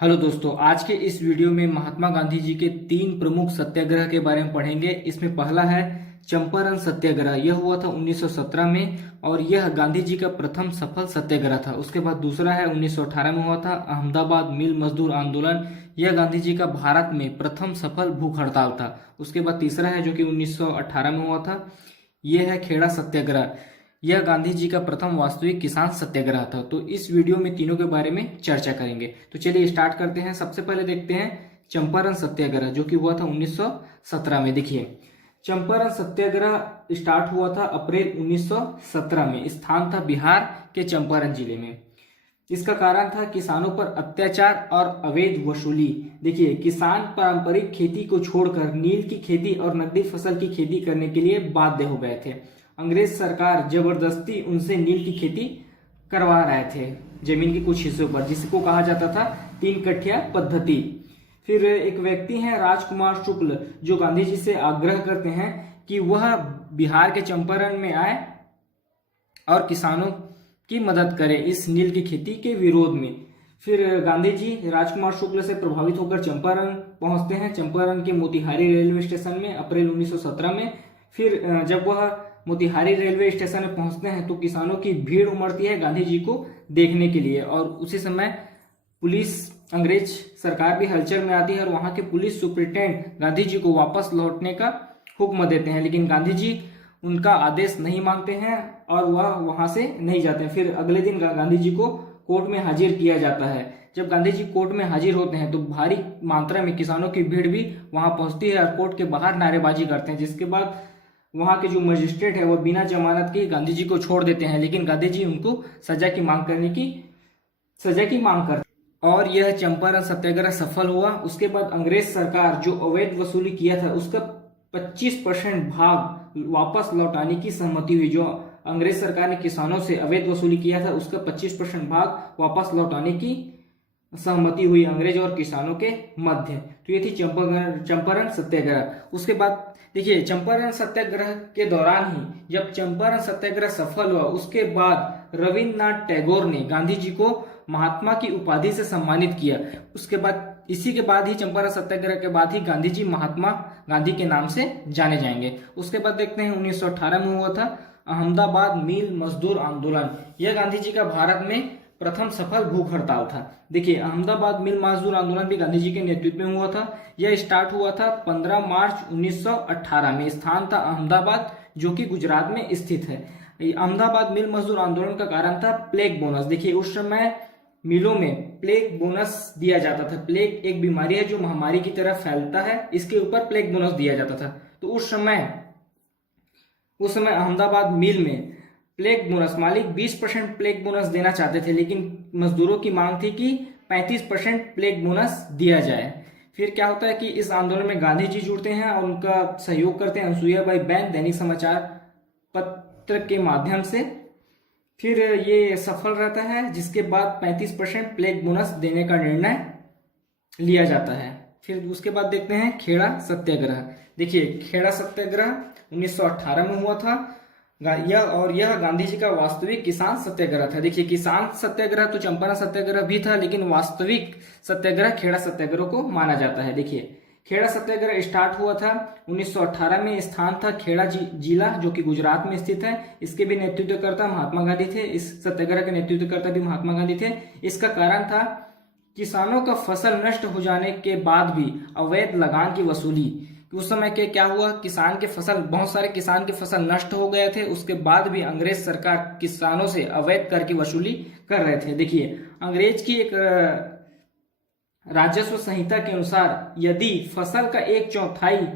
Hello दोस्तों, आज के इस वीडियो में महात्मा गांधी जी के 3 प्रमुख सत्याग्रह के बारे में पढ़ेंगे। इसमें पहला है चंपारण सत्याग्रह। यह हुआ था 1917 में और यह गांधी जी का प्रथम सफल सत्याग्रह था। उसके बाद दूसरा है 1918 में हुआ था अहमदाबाद मिल मजदूर आंदोलन। यह गांधी जी का भारत में प्रथम सफल भूख हड़ताल था। उसके बाद तीसरा है जो कि 1918 में हुआ था, यह है खेड़ा सत्याग्रह। यह गांधी जी का प्रथम वास्तविक किसान सत्याग्रह था। तो इस वीडियो में तीनों के बारे में चर्चा करेंगे। तो चलिए स्टार्ट करते हैं। सबसे पहले देखते हैं चंपारण सत्याग्रह जो कि हुआ था 1917 में। देखिए, चंपारण सत्याग्रह स्टार्ट हुआ था अप्रैल 1917 में। स्थान था बिहार के चंपारण जिले में। इसका कारण था किसानों पर अत्याचार और अवैध वसूली। देखिए, किसान पारंपरिक खेती को छोड़कर नील की खेती और नकदी फसल की खेती करने के लिए बाध्य हो गए थे। अंग्रेज सरकार जबरदस्ती उनसे नील की खेती करवा रहे थे जमीन के कुछ हिस्सों पर, जिसको कहा जाता था 3 कट्ठा पद्धति। फिर एक व्यक्ति हैं राजकुमार शुक्ल, जो गांधी जी से आग्रह करते हैं कि वह बिहार के चंपारण में आए और किसानों की मदद करे इस नील की खेती के विरोध में। फिर गांधी जी राजकुमार शुक्ल से प्रभावित होकर चंपारण पहुंचते हैं, चंपारण के मोतिहारी रेलवे स्टेशन में अप्रैल 1917 में। फिर जब वह मोतिहारी रेलवे स्टेशन में पहुंचते हैं तो किसानों की भीड़ उमड़ती है गांधी जी को देखने के लिए। और उसी समय पुलिस, अंग्रेज सरकार भी हलचल में आती है और वहां के पुलिस सुप्रिंटेंडेंट गांधी जी को वापस लौटने का हुक्म देते हैं, लेकिन गांधी जी उनका आदेश नहीं मानते हैं और वह वहां से नहीं जाते हैं। फिर अगले दिन गांधी जी को कोर्ट में हाजिर किया जाता है। जब गांधी जी कोर्ट में हाजिर होते हैं तो भारी मात्रा में किसानों की भीड़ भी वहां पहुंचती है और कोर्ट के बाहर नारेबाजी करते हैं, जिसके बाद वहां के जो मजिस्ट्रेट है वो बिना जमानत के गांधी जी को छोड़ देते हैं, लेकिन गांधी जी उनको सजा की मांग करते और यह चंपारण सत्याग्रह सफल हुआ। उसके बाद अंग्रेज सरकार जो अवैध वसूली किया था उसका 25% भाग वापस लौटाने की सहमति हुई। जो अंग्रेज सरकार ने किसानों से अवैध वसूली किया था उसका 25% भाग वापस लौटाने की सहमति हुई अंग्रेज और किसानों के मध्य। तो ये थी चंपारण सत्याग्रह। उसके बाद देखिए, चंपारण सत्याग्रह के दौरान ही जब चंपारण सत्याग्रह सफल हुआ उसके बाद रविन्द्रनाथ टैगोर ने गांधी जी को महात्मा की उपाधि से सम्मानित किया। उसके बाद इसी के बाद ही चंपारण सत्याग्रह के बाद ही गांधी जी महात्मा गांधी के नाम से जाने जाएंगे। उसके बाद देखते हैं 1918 में हुआ था अहमदाबाद मिल मजदूर आंदोलन। यह गांधी जी का भारत में प्रथम सफल भूख हड़ताल था। देखिए, अहमदाबाद मिल मजदूर आंदोलन भी गांधी जी के नेतृत्व में हुआ था। यह स्टार्ट हुआ था 15 मार्च 1918 में। स्थान था अहमदाबाद जो कि गुजरात में स्थित है। अहमदाबाद मिल मजदूर आंदोलन का कारण था प्लेग बोनस। देखिए, उस समय मिलों में प्लेग बोनस दिया जाता था। प्लेग एक बीमारी है जो महामारी की तरह फैलता है, इसके ऊपर प्लेग बोनस दिया जाता था। तो उस समय अहमदाबाद मिल में प्लेग बोनस मालिक 20% प्लेग बोनस देना चाहते थे, लेकिन मजदूरों की मांग थी कि 35% प्लेग बोनस दिया जाए। फिर क्या होता है कि इस आंदोलन में गांधी जी जुड़ते हैं और उनका सहयोग करते हैं अनुसुईयाबाई बैन दैनिक समाचार पत्र के माध्यम से। फिर ये सफल रहता है, जिसके बाद 35% प्लेग बोनस देने का निर्णय लिया जाता है। फिर उसके बाद देखते हैं खेड़ा सत्याग्रह। देखिए, खेड़ा सत्याग्रह 1918 में हुआ था। यह गांधी जी का वास्तविक किसान सत्याग्रह था। देखिए, किसान सत्याग्रह तो चंपारण सत्याग्रह भी था, लेकिन वास्तविक सत्याग्रह खेड़ा सत्याग्रह को माना जाता है। देखिए, खेड़ा सत्याग्रह स्टार्ट हुआ था 1918 में। स्थान था खेड़ा जिला जो कि गुजरात में स्थित है। इसके भी नेतृत्वकर्ता महात्मा गांधी थे। इस सत्याग्रह के नेतृत्वकर्ता भी महात्मा गांधी थे। इसका कारण था किसानों का फसल नष्ट हो जाने के बाद भी अवैध लगान की वसूली। उस समय के क्या हुआ, बहुत सारे किसान के फसल नष्ट हो गए थे। उसके बाद भी अंग्रेज सरकार किसानों से अवैध कर की वसूली कर रहे थे। देखिए, अंग्रेज की एक राजस्व संहिता के अनुसार यदि फसल का 1/4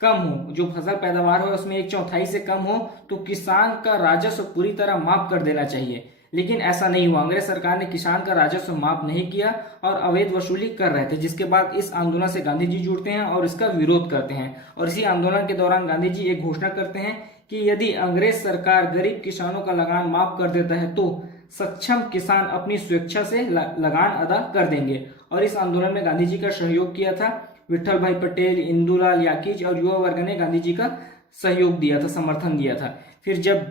कम हो, जो फसल पैदावार हो उसमें 1/4 से कम हो, तो किसान का राजस्व पूरी तरह माफ कर देना चाहिए। लेकिन ऐसा नहीं हुआ। अंग्रेज सरकार ने किसान का राजस्व माफ नहीं किया और अवैध वसूली कर रहे थे, जिसके बाद इस आंदोलन से गांधी जी जुड़ते हैं और इसका विरोध करते हैं। और इसी आंदोलन के दौरान गांधी जी एक घोषणा करते हैं कि यदि अंग्रेज सरकार गरीब किसानों का लगान माफ कर देता है तो सक्षम किसान अपनी स्वेच्छा से लगान अदा कर देंगे। और इस आंदोलन में गांधी जी का सहयोग किया था विठल भाई पटेल, इंदुलाल याकीज और युवा वर्ग ने गांधी जी का सहयोग दिया था, समर्थन दिया था। फिर जब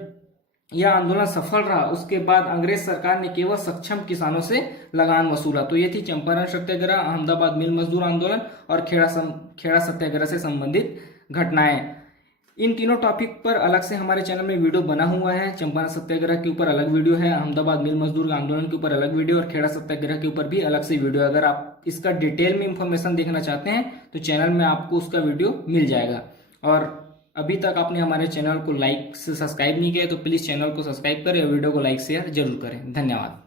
यह आंदोलन सफल रहा, उसके बाद अंग्रेज सरकार ने केवल सक्षम किसानों से लगान वसूला। तो ये थी चंपारण सत्याग्रह, अहमदाबाद मिल मजदूर आंदोलन और खेड़ा सत्याग्रह से संबंधित घटनाएं। इन तीनों टॉपिक पर अलग से हमारे चैनल में वीडियो बना हुआ है। चंपारण सत्याग्रह के ऊपर अलग वीडियो है, अहमदाबाद मिल मजदूर आंदोलन के ऊपर अलग वीडियो और खेड़ा सत्याग्रह के ऊपर भी अलग से वीडियो। अगर आप इसका डिटेल में इंफॉर्मेशन देखना चाहते हैं तो चैनल में आपको उसका वीडियो मिल जाएगा। और अभी तक आपने हमारे चैनल को लाइक से सब्सक्राइब नहीं किया तो प्लीज चैनल को सब्सक्राइब करें और वीडियो को लाइक शेयर जरूर करें। धन्यवाद।